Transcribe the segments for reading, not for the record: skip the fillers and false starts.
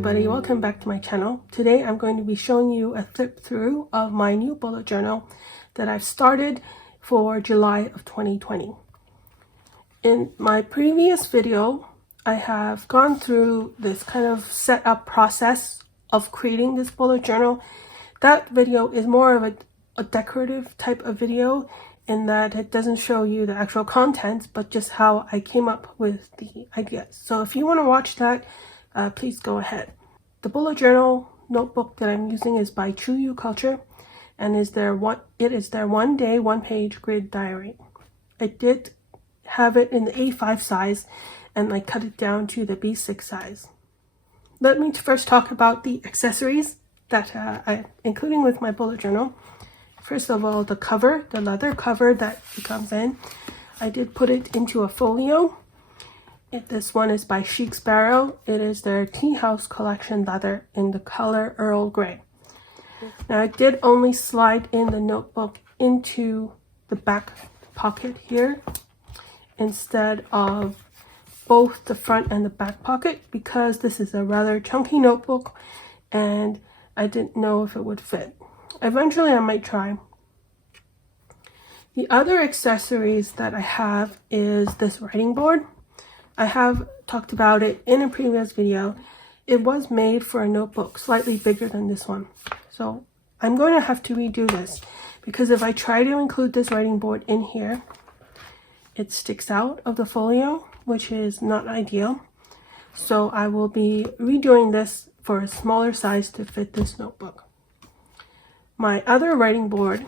everybody, welcome back to my channel. Today I'm going to be showing you a flip through of my new bullet journal that I've started for July of 2020. In my previous video, I have gone through this kind of setup process of creating this bullet journal. That video is more of a decorative type of video in that it doesn't show you the actual contents, but just how I came up with the ideas. So if you want to watch that, please go ahead. The bullet journal notebook that I'm using is by True You Culture, and it is their 1 day, 1 page grid diary. I did have it in the A5 size, and I cut it down to the B6 size. Let me first talk about the accessories that I'm including with my bullet journal. First of all, the cover, the leather cover that it comes in. I did put it into a folio. This one is by Chic Sparrow. It is their Tea House Collection leather in the color Earl Grey. Now I did only slide in the notebook into the back pocket here instead of both the front and the back pocket because this is a rather chunky notebook and I didn't know if it would fit. Eventually I might try. The other accessories that I have is this writing board. I have talked about it in a previous video. It was made for a notebook slightly bigger than this one. So I'm going to have to redo this because if I try to include this writing board in here, it sticks out of the folio, which is not ideal. So I will be redoing this for a smaller size to fit this notebook. My other writing board,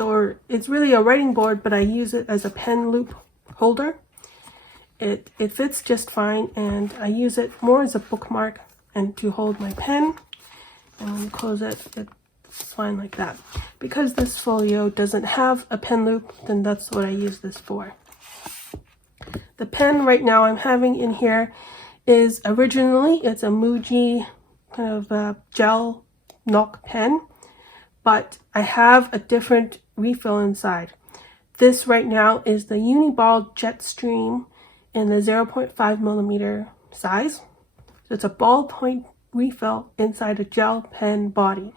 or it's really a writing board, but I use it as a pen loop holder. It fits just fine, and I use it more as a bookmark and to hold my pen. And when you close it, it's fine like that. Because this folio doesn't have a pen loop, then that's what I use this for. The pen right now I'm having in here is originally, it's a Muji kind of gel knock pen, but I have a different refill inside. This right now is the Uniball Jetstream in the 0.5 millimeter size. So it's a ballpoint refill inside a gel pen body.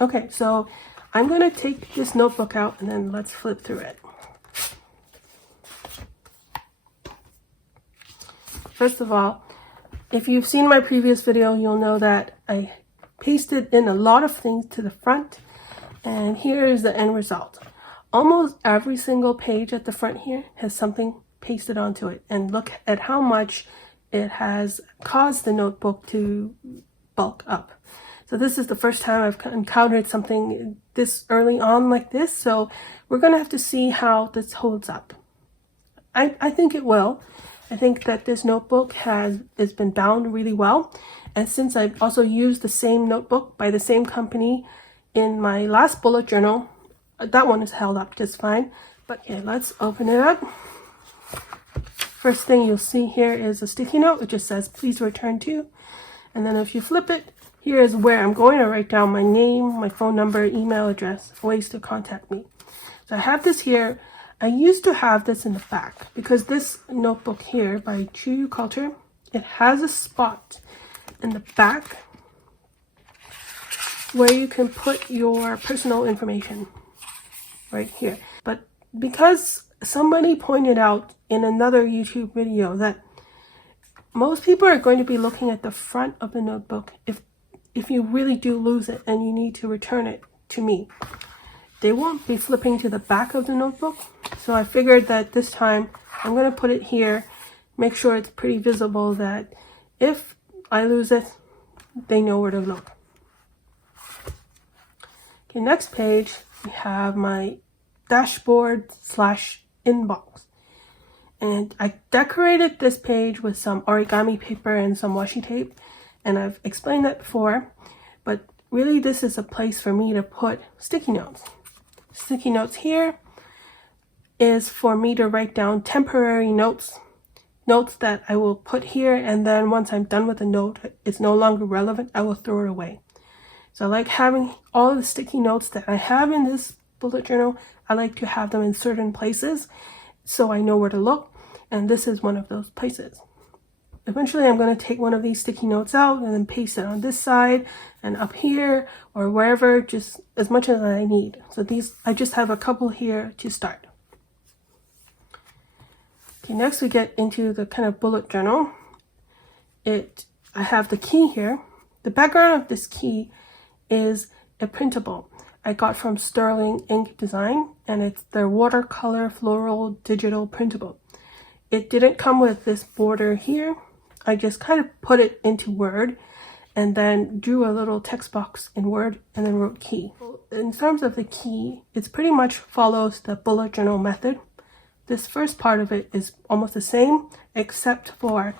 Okay, so I'm going to take this notebook out and then let's flip through it. First of all, if you've seen my previous video, you'll know that I pasted in a lot of things to the front, and here is the end result. Almost every single page at the front here has something pasted onto it, and look at how much it has caused the notebook to bulk up. So this is the first time I've encountered something this early on like this, so we're going to have to see how this holds up. I think it will. I think that this notebook has been bound really well, and since I've also used the same notebook by the same company in my last bullet journal, that one is held up just fine. But yeah, let's open it up. First thing you'll see here is a sticky note. It just says, please return to. And then if you flip it, here is where I'm going to write down my name, my phone number, email address, ways to contact me. So I have this here. I used to have this in the back because this notebook here by True You Culture, it has a spot in the back where you can put your personal information right here. But because somebody pointed out in another YouTube video that most people are going to be looking at the front of the notebook if you really do lose it and you need to return it to me. They won't be flipping to the back of the notebook. So I figured that this time I'm going to put it here, make sure it's pretty visible that if I lose it, they know where to look. Okay, next page, we have my dashboard / inbox. And I decorated this page with some origami paper and some washi tape. And I've explained that before, but really this is a place for me to put sticky notes. Sticky notes here is for me to write down temporary notes that I will put here, and then once I'm done with the note, it's no longer relevant, I will throw it away. So I like having all the sticky notes that I have in this bullet journal. I like to have them in certain places so I know where to look, and this is one of those places. eventually I'm going to take one of these sticky notes out and then paste it on this side and up here or wherever, just as much as I need. So these, I just have a couple here to start. Okay, next we get into the kind of bullet journal. I have the key here. The background of this key is a printable I got from Sterling Ink Design, and it's their watercolor floral digital printable. It didn't come with this border here. I just kind of put it into Word and then drew a little text box in Word and then wrote key. In terms of the key, it pretty much follows the bullet journal method. This first part of it is almost the same, except for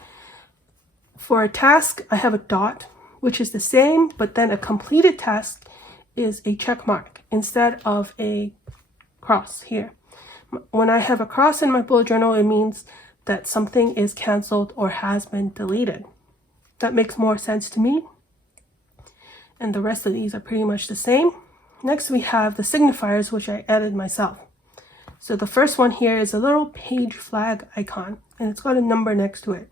a task, I have a dot, which is the same, but then a completed task is a check mark instead of a cross here. When I have a cross in my bullet journal, it means that something is canceled or has been deleted. That makes more sense to me. And the rest of these are pretty much the same. Next, we have the signifiers, which I added myself. So the first one here is a little page flag icon, and it's got a number next to it.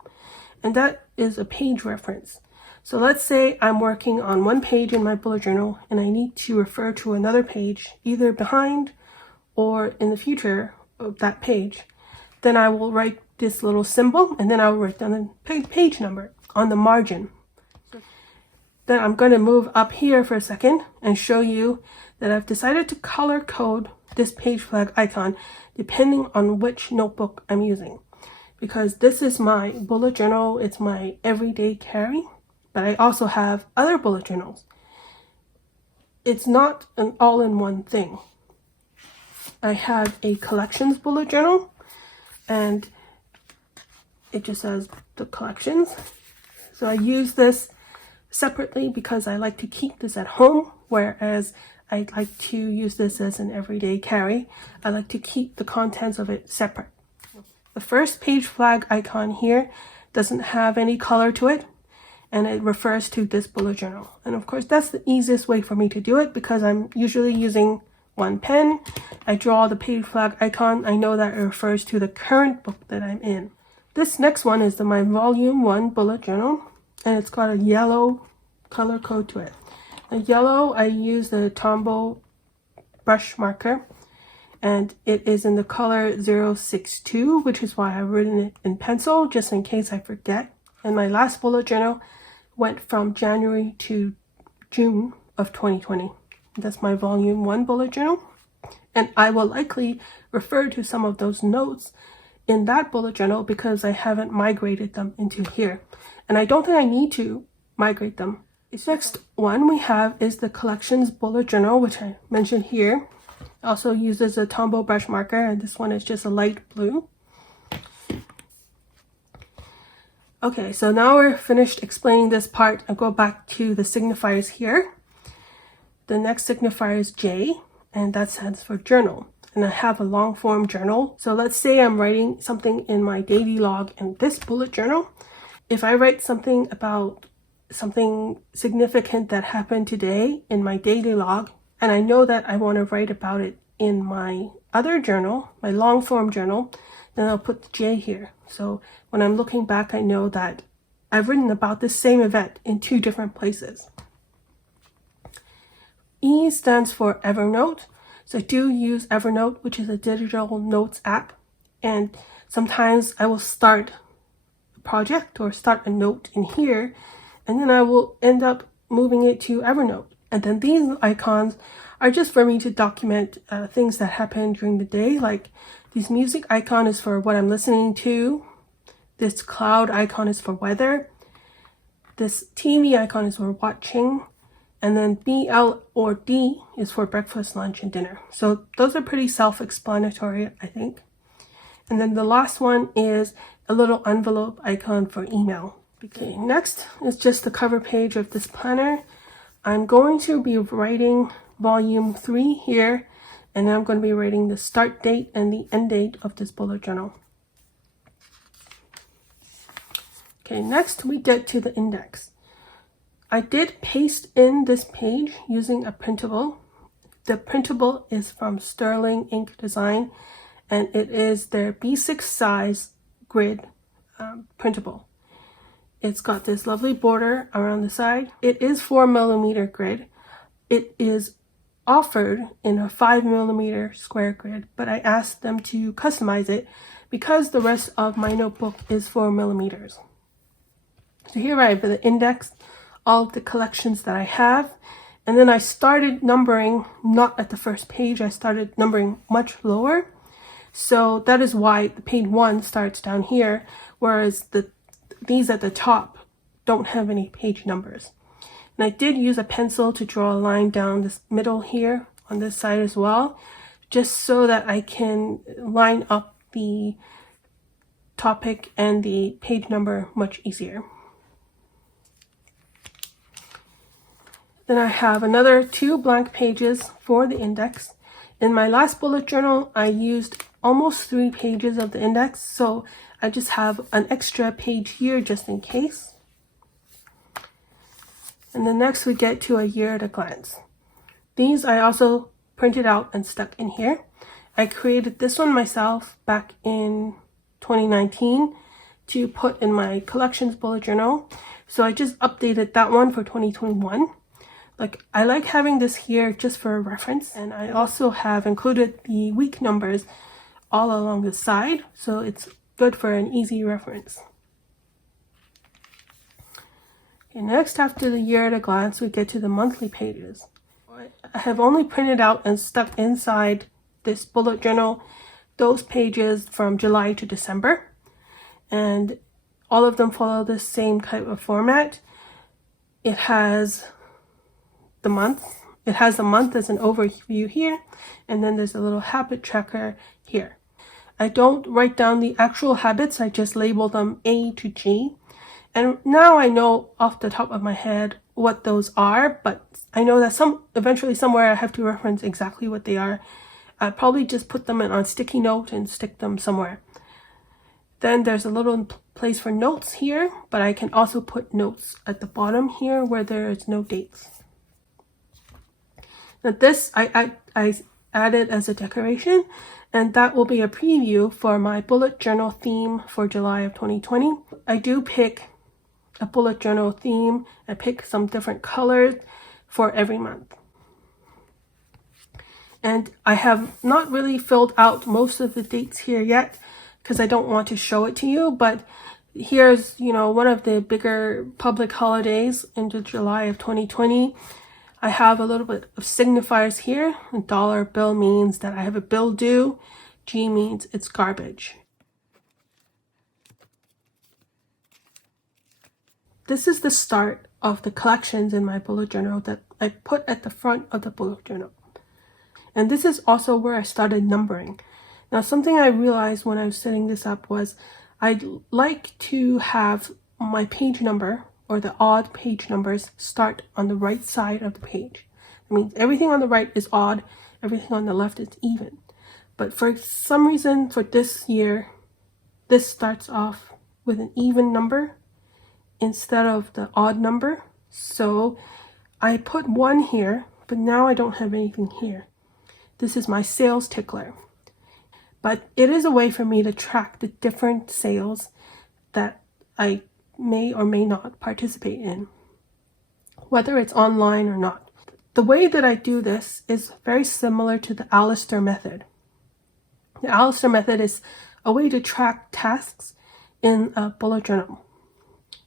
And that is a page reference. So let's say I'm working on one page in my bullet journal and I need to refer to another page, either behind or in the future of that page. Then I will write this little symbol and then I'll write down the page number on the margin. Then I'm going to move up here for a second and show you that I've decided to color code this page flag icon depending on which notebook I'm using. Because this is my bullet journal, it's my everyday carry, but I also have other bullet journals. It's not an all-in-one thing. I have a collections bullet journal, and it just says the collections. So I use this separately because I like to keep this at home, whereas I like to use this as an everyday carry. I like to keep the contents of it separate. The first page flag icon here doesn't have any color to it, and it refers to this bullet journal. And of course, that's the easiest way for me to do it because I'm usually using one pen. I draw the page flag icon. I know that it refers to the current book that I'm in. This next one is my volume 1 bullet journal, and it's got a yellow color code to it. The yellow, I use the Tombow brush marker, and it is in the color 062, which is why I've written it in pencil, just in case I forget. And my last bullet journal went from January to June of 2020. That's my volume 1 bullet journal. And I will likely refer to some of those notes in that bullet journal because I haven't migrated them into here. And I don't think I need to migrate them. The next one we have is the collections bullet journal, which I mentioned here. It also uses a Tombow brush marker, and this one is just a light blue. Okay, so now we're finished explaining this part. I'll go back to the signifiers here. The next signifier is J, and that stands for journal. And I have a long form journal. So let's say I'm writing something in my daily log in this bullet journal. If I write something about something significant that happened today in my daily log, and I know that I want to write about it in my other journal, my long form journal, then I'll put the J here. So when I'm looking back, I know that I've written about this same event in 2 different places. E stands for Evernote. So I do use Evernote, which is a digital notes app. And sometimes I will start a project or start a note in here, and then I will end up moving it to Evernote. And then these icons are just for me to document things that happen during the day. Like this music icon is for what I'm listening to. This cloud icon is for weather. This TV icon is for watching. And then BL or D is for breakfast, lunch, and dinner. So those are pretty self-explanatory, I think. And then the last one is a little envelope icon for email. Okay, next is just the cover page of this planner. I'm going to be writing volume 3 here, and I'm going to be writing the start date and the end date of this bullet journal. Okay, next we get to the index. I did paste in this page using a printable. The printable is from Sterling Ink Design, and it is their B6 size grid printable. It's got this lovely border around the side. It is 4mm grid. It is offered in a 5mm square grid, but I asked them to customize it because the rest of my notebook is 4mm. So here I have the index, all of the collections that I have, and then I started numbering not at the first page. I started numbering much lower, so that is why the page 1 starts down here, whereas these at the top don't have any page numbers. And I did use a pencil to draw a line down this middle here on this side as well, just so that I can line up the topic and the page number much easier. Then I have another 2 blank pages for the index. In my last bullet journal, I used almost 3 pages of the index, so I just have an extra page here just in case. And then next we get to a year at a glance. These I also printed out and stuck in here. I created this one myself back in 2019 to put in my collections bullet journal. So I just updated that one for 2021. I like having this here just for a reference, and I also have included the week numbers all along the side, so it's good for an easy reference. Okay, next, after the year at a glance, we get to the monthly pages. I have only printed out and stuck inside this bullet journal those pages from July to December, and all of them follow the same type of format. It has the month. It has the month as an overview here, and then there's a little habit tracker here. I don't write down the actual habits, I just label them A to G. And now I know off the top of my head what those are, but I know that eventually somewhere I have to reference exactly what they are. I probably just put them on a sticky note and stick them somewhere. Then there's a little place for notes here, but I can also put notes at the bottom here where there is no dates. Now this I added as a decoration, and that will be a preview for my bullet journal theme for July of 2020. I do pick a bullet journal theme. I pick some different colors for every month. And I have not really filled out most of the dates here yet because I don't want to show it to you, but here's, one of the bigger public holidays into July of 2020. I have a little bit of signifiers here. A dollar bill means that I have a bill due. G means it's garbage. This is the start of the collections in my bullet journal that I put at the front of the bullet journal. And this is also where I started numbering. Now, something I realized when I was setting this up was I'd like to have my page number or the odd page numbers start on the right side of the page. That means everything on the right is odd, everything on the left is even. But for some reason for this year, this starts off with an even number instead of the odd number. So I put 1 here, but now I don't have anything here. This is my sales tickler. But it is a way for me to track the different sales that I may or may not participate in, whether it's online or not. The way that I do this is very similar to the Alistair method. The Alistair method is a way to track tasks in a bullet journal.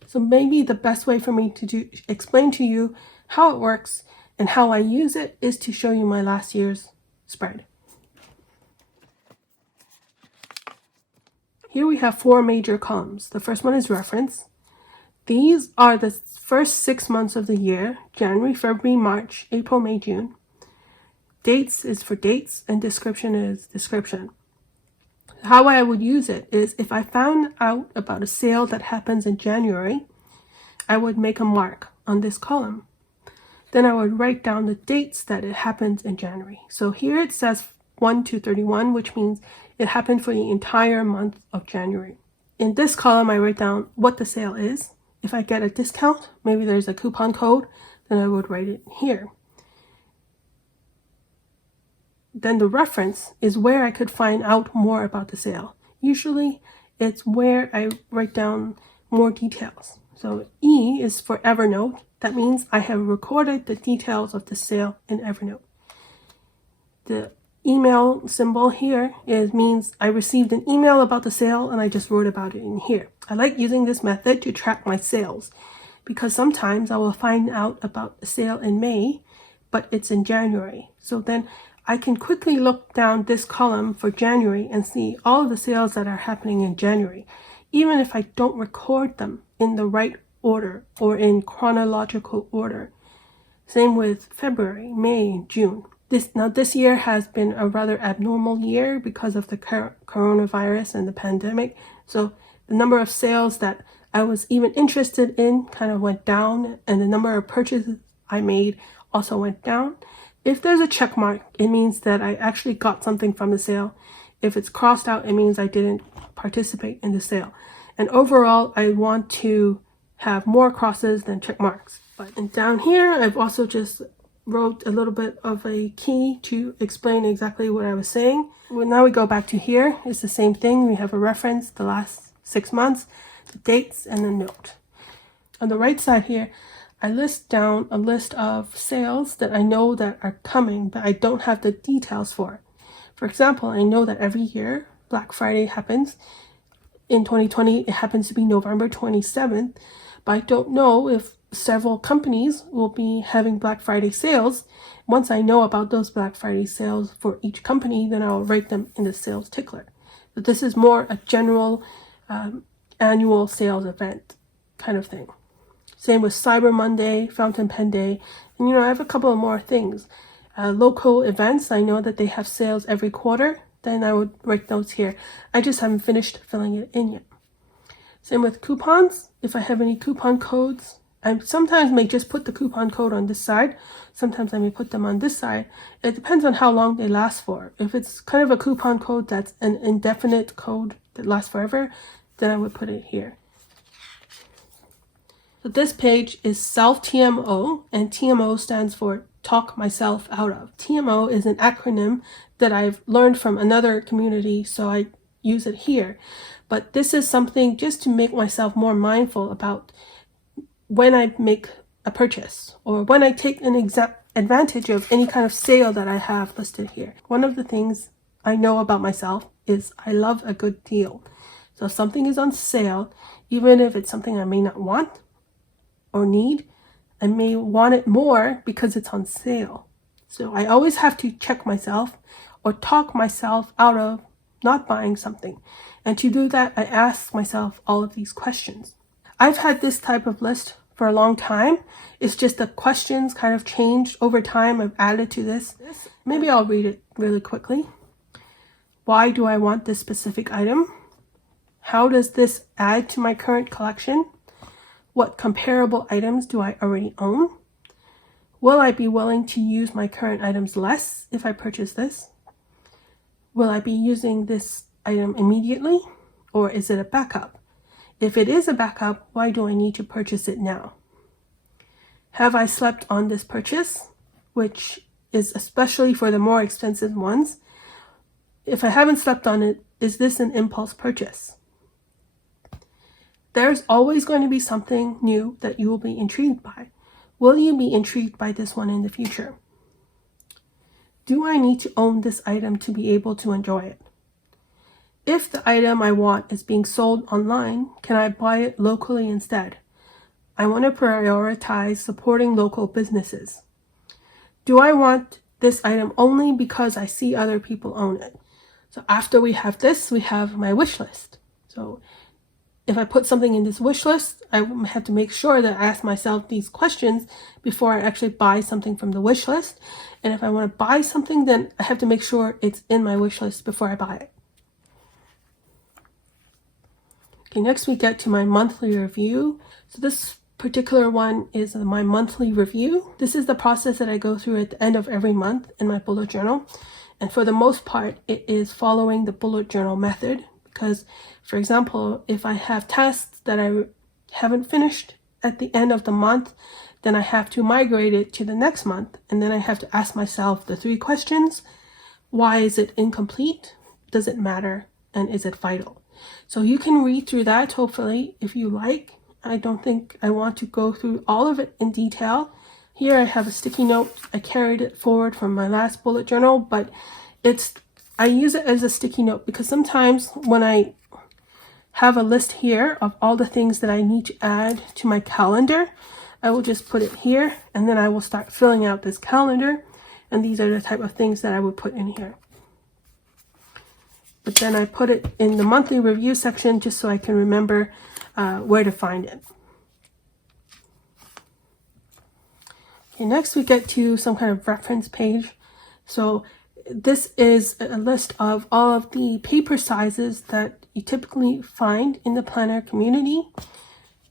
So maybe the best way for me to explain to you how it works and how I use it is to show you my last year's spread. Here we have 4 major columns. The first one is reference. These are the first 6 months of the year: January, February, March, April, May, June. Dates is for dates, and description is description. How I would use it is if I found out about a sale that happens in January, I would make a mark on this column. Then I would write down the dates that it happens in January. So here it says 1 to 31, which means it happened for the entire month of January. In this column, I write down what the sale is. If I get a discount, maybe there's a coupon code, then I would write it here. Then the reference is where I could find out more about the sale. Usually it's where I write down more details. So E is for Evernote. That means I have recorded the details of the sale in Evernote. The email symbol here means I received an email about the sale and I just wrote about it in here. I like using this method to track my sales because sometimes I will find out about the sale in May, but it's in January. So then I can quickly look down this column for January and see all of the sales that are happening in January, even if I don't record them in the right order or in chronological order. Same with February, May, and June. This year has been a rather abnormal year because of the coronavirus and the pandemic. So the number of sales that I was even interested in kind of went down, and the number of purchases I made also went down. If there's a check mark, it means that I actually got something from the sale. If it's crossed out, it means I didn't participate in the sale. And overall, I want to have more crosses than check marks. And down here, I've also just wrote a little bit of a key to explain exactly what I was saying. Well, now we go back to here. It's the same thing. We have a reference, the last 6 months, the dates, and the note. On the right side here, I list down a list of sales that I know that are coming, but I don't have the details for. For example, I know that every year Black Friday happens. In 2020, it happens to be November 27th, but I don't know if several companies will be having Black Friday sales. Once I know about those Black Friday sales for each company, then I'll write them in the sales tickler. But this is more a general annual sales event kind of thing. Same with Cyber Monday, Fountain Pen Day, and I have a couple of more things. Local events, I know that they have sales every quarter, then I would write those here. I just haven't finished filling it in yet. Same with coupons. If I have any coupon codes, I sometimes may just put the coupon code on this side. Sometimes I may put them on this side. It depends on how long they last for. If it's kind of a coupon code that's an indefinite code that lasts forever, then I would put it here. So this page is self-TMO, and TMO stands for talk myself out of. TMO is an acronym that I've learned from another community, so I use it here. But this is something just to make myself more mindful about when I make a purchase or when I take an advantage of any kind of sale that I have listed here. One of the things I know about myself is I love a good deal. So if something is on sale, even if it's something I may not want or need, I may want it more because it's on sale. So I always have to check myself or talk myself out of not buying something. And to do that, I ask myself all of these questions. I've had this type of list for a long time. It's just the questions kind of changed over time. I've added to this. Maybe I'll read it really quickly. Why do I want this specific item? How does this add to my current collection? What comparable items do I already own? Will I be willing to use my current items less if I purchase this? Will I be using this item immediately, or is it a backup? If it is a backup, why do I need to purchase it now? Have I slept on this purchase, which is especially for the more expensive ones? If I haven't slept on it, is this an impulse purchase? There's always going to be something new that you will be intrigued by. Will you be intrigued by this one in the future? Do I need to own this item to be able to enjoy it? If the item I want is being sold online, can I buy it locally instead? I want to prioritize supporting local businesses. Do I want this item only because I see other people own it? So after we have this, we have my wish list. So if I put something in this wish list, I have to make sure that I ask myself these questions before I actually buy something from the wish list. And if I want to buy something, then I have to make sure it's in my wish list before I buy it. Okay, next we get to my monthly review. So this particular one is my monthly review. This is the process that I go through at the end of every month in my bullet journal. And for the most part, it is following the bullet journal method. Because, for example, if I have tasks that I haven't finished at the end of the month, then I have to migrate it to the next month. And then I have to ask myself the 3 questions. Why is it incomplete? Does it matter? And is it vital? So you can read through that, hopefully, if you like, I don't think I want to go through all of it in detail. Here I have a sticky note. I carried it forward from my last bullet journal, but I use it as a sticky note because sometimes when I have a list here of all the things that I need to add to my calendar, I will just put it here, and then I will start filling out this calendar, and these are the type of things that I would put in here. But then I put it in the monthly review section just so I can remember where to find it. Okay, next we get to some kind of reference page. So this is a list of all of the paper sizes that you typically find in the planner community.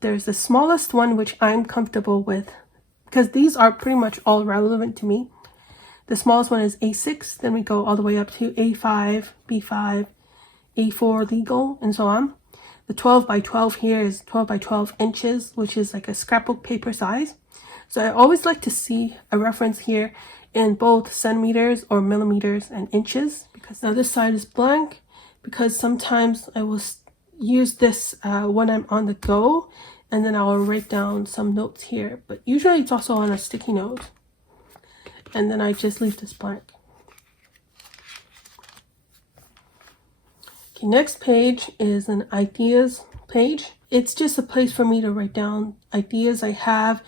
There's the smallest one, which I'm comfortable with because these are pretty much all relevant to me. The smallest one is A6, then we go all the way up to A5, B5, A4 legal, and so on. The 12 by 12 here is 12 by 12 inches, which is like a scrapbook paper size. So I always like to see a reference here in both centimeters or millimeters and inches, because now this side is blank because sometimes I will use this when I'm on the go, and then I'll write down some notes here, but usually it's also on a sticky note, and then I just leave this blank. Okay, next page is an ideas page. It's just a place for me to write down ideas I have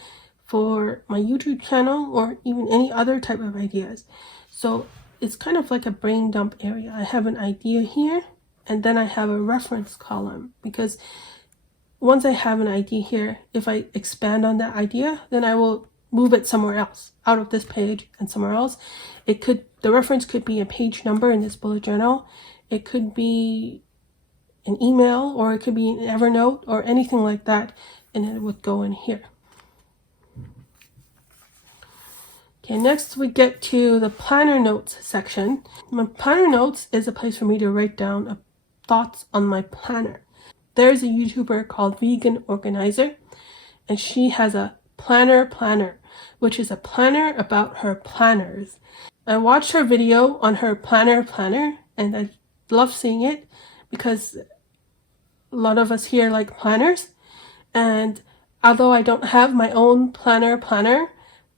for my YouTube channel or even any other type of ideas. So it's kind of like a brain dump area. I have an idea here, and then I have a reference column, because once I have an idea here, if I expand on that idea, then I will move it somewhere else, out of this page and somewhere else. The reference could be a page number in this bullet journal. It could be an email, or it could be an Evernote or anything like that, and it would go in here. Okay, next we get to the planner notes section. My planner notes is a place for me to write down thoughts on my planner. There's a YouTuber called Vegan Organizer, and she has a planner, which is a planner about her planners. I watched her video on her planner, and I love seeing it because a lot of us here like planners. And although I don't have my own planner,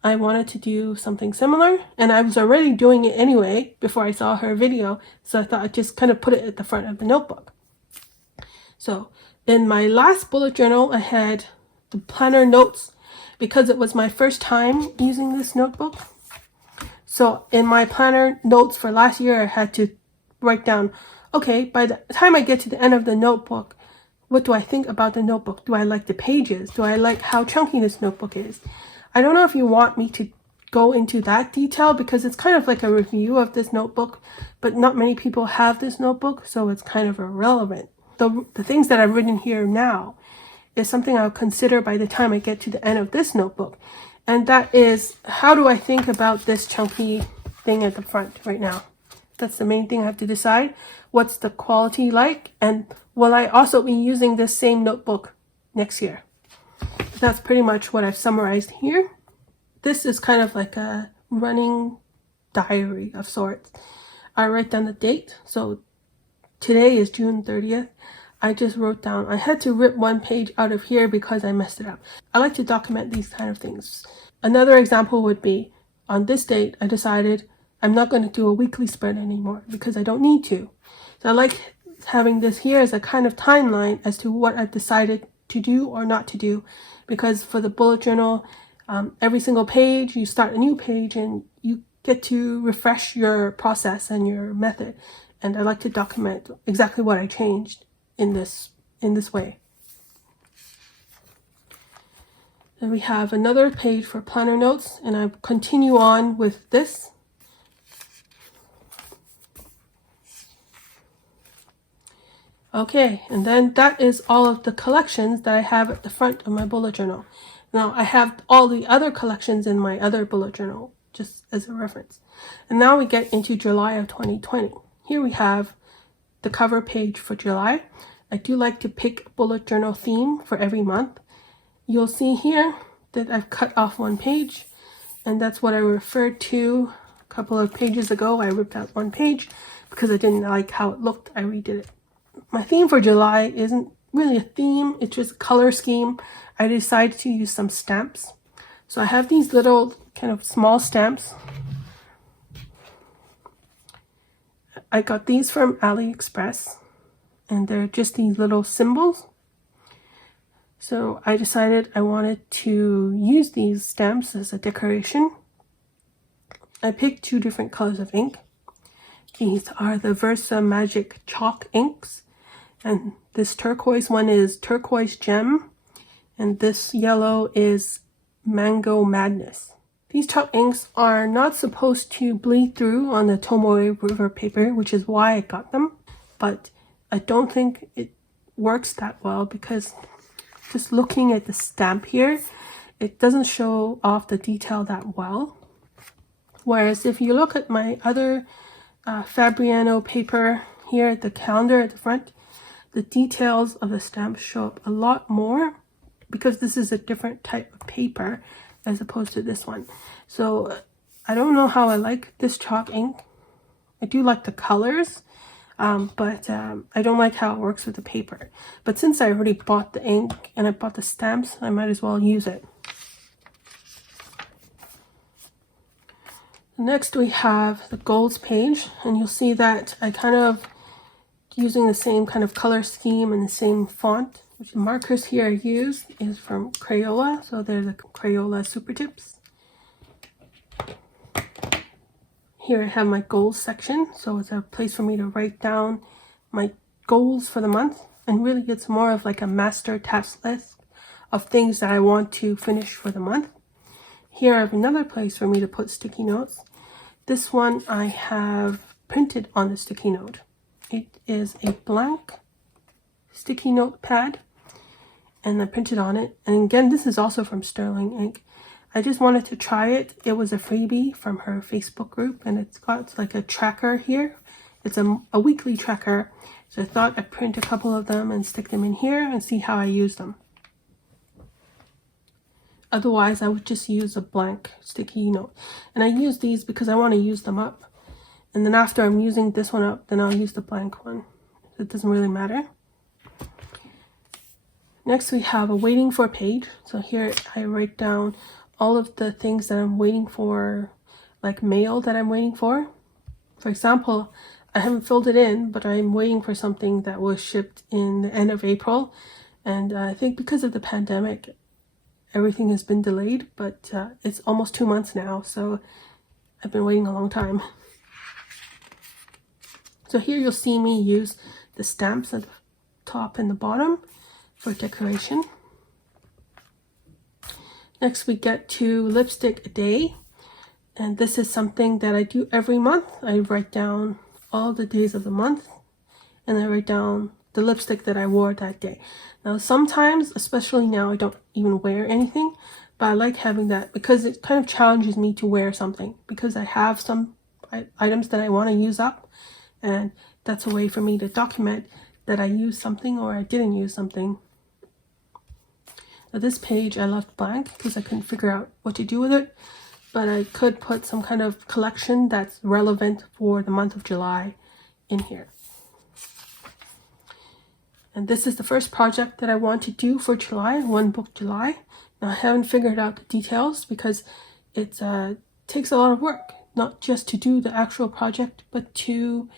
I wanted to do something similar, and I was already doing it anyway before I saw her video, so I thought I'd just kind of put it at the front of the notebook. So in my last bullet journal, I had the planner notes because it was my first time using this notebook. So in my planner notes for last year, I had to write down, okay, by the time I get to the end of the notebook, what do I think about the notebook? Do I like the pages? Do I like how chunky this notebook is? I don't know if you want me to go into that detail because it's kind of like a review of this notebook, but not many people have this notebook, so it's kind of irrelevant. The things that I've written here now is something I'll consider by the time I get to the end of this notebook. And that is, how do I think about this chunky thing at the front right now? That's the main thing I have to decide. What's the quality like? And will I also be using this same notebook next year? That's pretty much what I've summarized here. This is kind of like a running diary of sorts. I write down the date. So today is June 30th. I just wrote down, I had to rip one page out of here because I messed it up. I like to document these kind of things. Another example would be, on this date, I decided I'm not going to do a weekly spread anymore because I don't need to. So I like having this here as a kind of timeline as to what I've decided to do or not to do, because for the bullet journal, every single page, you start a new page and you get to refresh your process and your method. And I like to document exactly what I changed in this way. Then we have another page for planner notes, and I continue on with this. Okay, and then that is all of the collections that I have at the front of my bullet journal. Now I have all the other collections in my other bullet journal, just as a reference. And now we get into July of 2020. Here we have the cover page for July. I do like to pick a bullet journal theme for every month. You'll see here that I've cut off one page, and that's what I referred to a couple of pages ago. I ripped out one page because I didn't like how it looked. I redid it. My theme for July isn't really a theme, it's just a color scheme. I decided to use some stamps. So I have these little kind of small stamps. I got these from AliExpress, and they're just these little symbols. So I decided I wanted to use these stamps as a decoration. I picked 2 different colors of ink. These are the Versa Magic Chalk inks, and this turquoise one is Turquoise Gem, and this yellow is Mango Madness. These chalk inks are not supposed to bleed through on the Tomoe River paper, which is why I got them, but I don't think it works that well because just looking at the stamp here, it doesn't show off the detail that well. Whereas if you look at my other Fabriano paper here at the calendar at the front, the details of the stamp show up a lot more because this is a different type of paper as opposed to this one. So I don't know how I like this chalk ink. I do like the colors, but I don't like how it works with the paper. But since I already bought the ink and I bought the stamps, I might as well use it. Next we have the golds page, and you'll see that I kind of using the same kind of color scheme and the same font. Which the markers here I use is from Crayola, so they're the Crayola Super Tips. Here I have my goals section, so it's a place for me to write down my goals for the month, and really it's more of like a master task list of things that I want to finish for the month. Here I have another place for me to put sticky notes. This one I have printed on the sticky note. It is a blank sticky note pad, and I printed on it. And again, this is also from Sterling Ink. I just wanted to try it. It was a freebie from her Facebook group, and it's got like a tracker here. It's a weekly tracker. So I thought I'd print a couple of them and stick them in here and see how I use them. Otherwise, I would just use a blank sticky note. And I use these because I want to use them up. And then after I'm using this one up, then I'll use the blank one. It doesn't really matter. Next we have a waiting for page. So here I write down all of the things that I'm waiting for, like mail that I'm waiting for. For example, I haven't filled it in, but I'm waiting for something that was shipped in the end of April. And I think because of the pandemic, everything has been delayed, but it's almost 2 months now, so I've been waiting a long time. So here you'll see me use the stamps at the top and the bottom for decoration. Next we get to lipstick a day, and this is something that I do every month. I write down all the days of the month, and I write down the lipstick that I wore that day. Now sometimes, especially now, I don't even wear anything, but I like having that because it kind of challenges me to wear something, because I have some items that I want to use up, and that's a way for me to document that I used something or I didn't use something. Now this page I left blank because I couldn't figure out what to do with it, but I could put some kind of collection that's relevant for the month of July in here. And this is the first project that I want to do for July, One Book July. Now I haven't figured out the details because it takes a lot of work, not just to do the actual project, but to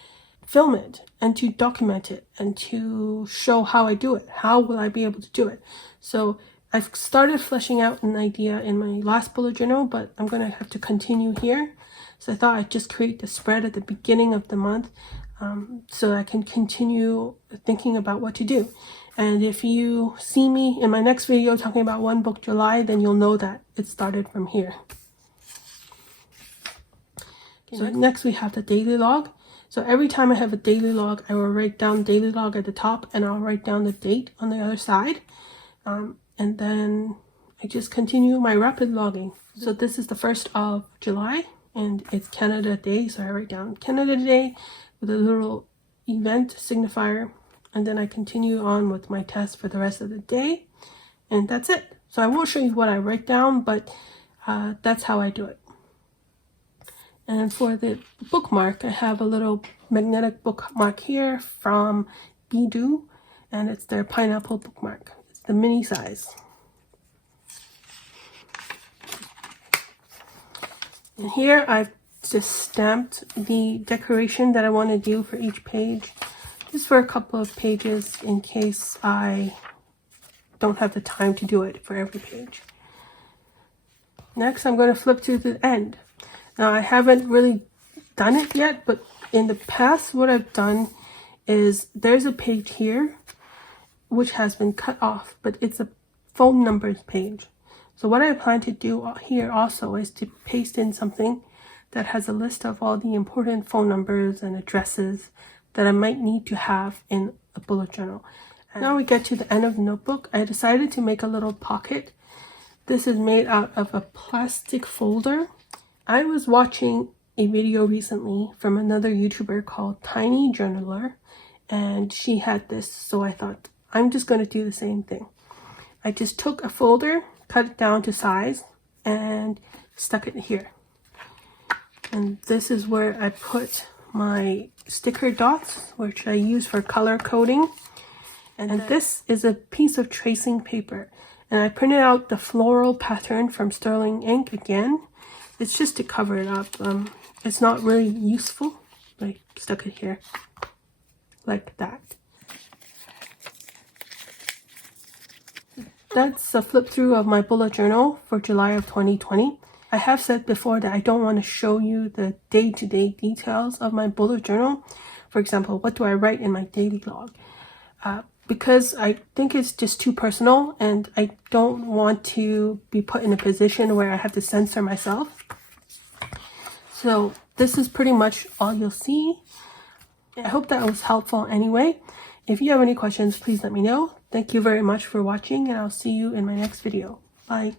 film it and to document it and to show how I do it. How will I be able to do it? So I've started fleshing out an idea in my last bullet journal, but I'm going to have to continue here. So I thought I'd just create the spread at the beginning of the month so I can continue thinking about what to do. And if you see me in my next video talking about One Book July, then you'll know that it started from here. Okay, so next we have the daily log. So every time I have a daily log, I will write down daily log at the top, and I'll write down the date on the other side. And then I just continue my rapid logging. So this is the 1st of July, and it's Canada Day. So I write down Canada Day with a little event signifier, and then I continue on with my test for the rest of the day, and that's it. So I won't show you what I write down, but that's how I do it. And for the bookmark, I have a little magnetic bookmark here from Bidoo, and it's their pineapple bookmark. It's the mini size. And here I've just stamped the decoration that I want to do for each page, just for a couple of pages in case I don't have the time to do it for every page. Next, I'm going to flip to the end. Now, I haven't really done it yet, but in the past, what I've done is there's a page here which has been cut off, but it's a phone numbers page. So what I plan to do here also is to paste in something that has a list of all the important phone numbers and addresses that I might need to have in a bullet journal. And now we get to the end of the notebook. I decided to make a little pocket. This is made out of a plastic folder. I was watching a video recently from another YouTuber called Tiny Journaler, and she had this, so I thought I'm just going to do the same thing. I just took a folder, cut it down to size, and stuck it here. And this is where I put my sticker dots, which I use for color coding. And this is a piece of tracing paper. And I printed out the floral pattern from Sterling ink again. It's just to cover it up. It's not really useful. I stuck it here like that. That's a flip through of my bullet journal for July of 2020. I have said before that I don't want to show you the day-to-day details of my bullet journal. For example, what do I write in my daily log? Because I think it's just too personal, and I don't want to be put in a position where I have to censor myself. So this is pretty much all you'll see. I hope that was helpful anyway. If you have any questions, please let me know. Thank you very much for watching, and I'll see you in my next video. Bye.